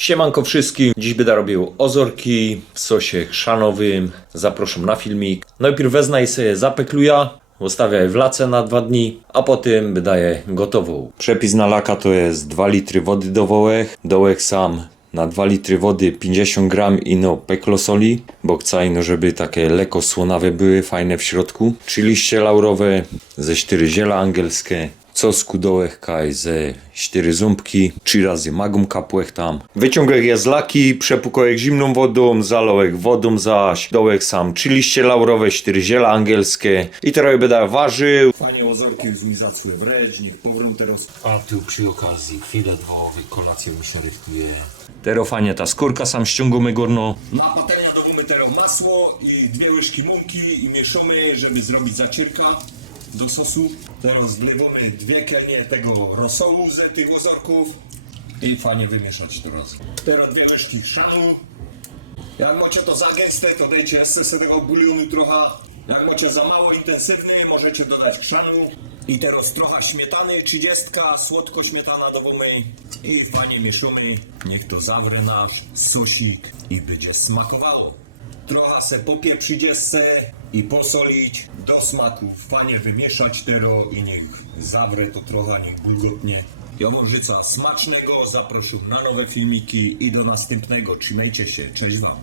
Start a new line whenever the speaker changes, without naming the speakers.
Siemanko wszystkim, dziś będę robił ozorki w sosie chrzanowym. Zapraszam na filmik. Najpierw wezmę i sobie zapekluja, zostawię w lace na dwa dni, a potem wydaję gotową. Przepis na laka to jest 2 litry wody do wołech, dołek sam na 2 litry wody 50 gram ino peklo soli, bo chcę ino, żeby takie lekko słonawe były, fajne w środku. 3 liście laurowe, ze 4 ziela angielskie, cosku dołek kaj ze 4 ząbki, 3 razy magum kapłek tam. Wyciągaj je z laki, przepukaj zimną wodą, zalałek wodą zaś, dołek sam 3 liście laurowe, 4 ziela angielskie i teraz będę ważył. Fajnie ozorki z mizacją wreć, niech powrą teraz.
A tu przy okazji filet wołowy, kolację mi się rychtuje.
Teraz fajnie ta skórka sam ściągamy górno.
Na patelnię dodamy teraz masło i dwie łyżki mąki i mieszamy, żeby zrobić zacierka do sosu. Teraz wlewamy dwie kelnie tego rosołu z tych ozorków i fajnie wymieszać teraz. Teraz dwie łyżki chrzanu. Jak macie to za gęste, to dajcie jeszcze tego bulionu trochę. Jak macie za mało intensywny, możecie dodać chrzanu. I teraz trochę śmietany, 30, słodko śmietana dowolny i fajnie mieszamy. Niech to zawrze nasz sosik i będzie smakowało. Trochę se popieprzyć se i posolić do smaku. Fajnie wymieszać tero i niech zawrze to trochę, niech bulgotnie. Ja wam życzę smacznego, zapraszam na nowe filmiki i do następnego. Trzymajcie się, cześć wam.